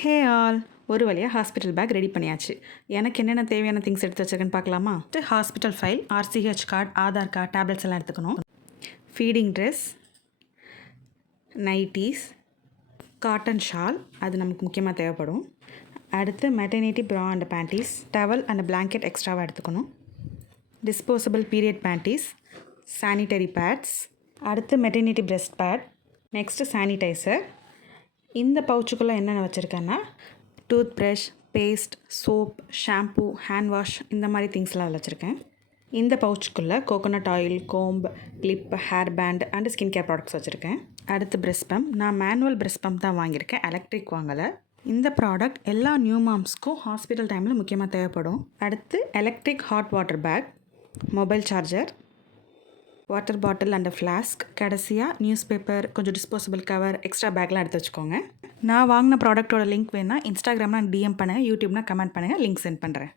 Hey all, ஒரு வழியாக hospital bag ready பண்ணியாச்சு. எனக்கு என்னென்ன தேவையான திங்ஸ் எடுத்து வச்சிருக்கேன்னு பார்க்கலாமா? Hospital file, RCH card, Aadhaar card, tablets எல்லாம் எடுத்துக்கணும். Feeding dress, nighties, cotton shawl, அது நமக்கு முக்கியமாக தேவைப்படும். அடுத்து maternity bra and panties, towel and blanket எக்ஸ்ட்ராவாக எடுத்துக்கணும். Disposable period panties, sanitary pads, அடுத்து maternity breast pad, next sanitiser. இந்த பவுச்சுக்குள்ளே என்னென்ன வச்சுருக்கேன்னா tooth brush, paste, soap, shampoo, hand wash, இந்த மாதிரி திங்ஸ்லாம் வச்சுருக்கேன். இந்த பவுச்சுக்குள்ளே coconut oil, comb, clip, hair band and skin care products வச்சுருக்கேன். அடுத்து பிரெஸ்ட் பம்ப். நான் மேனுவல் பிரெஸ்ட் பம்ப் தான் வாங்கியிருக்கேன், எலக்ட்ரிக் வாங்கலை. இந்த ப்ராடக்ட் எல்லா நியூ மாம்ஸ்க்கும் ஹாஸ்பிட்டல் டைமில் முக்கியமாக தேவைப்படும். அடுத்து electric hot water bag, mobile charger, water bottle and flask, கடைசியாக நியூஸ் பேப்பர், கொஞ்சம் டிஸ்போசபிள் கவர், எக்ஸ்ட்ரா பேக்லாம் எடுத்து வச்சுக்கோங்க. நான் வாங்கின ப்ராடக்ட்டோட லிங்க் வேணால் இன்ஸ்டாகிராமில் DM பண்ணுங்கள், யூடியூப்னா கமெண்ட் பண்ணுங்கள், லிங்க் சென்ட் பண்ணுறேன்.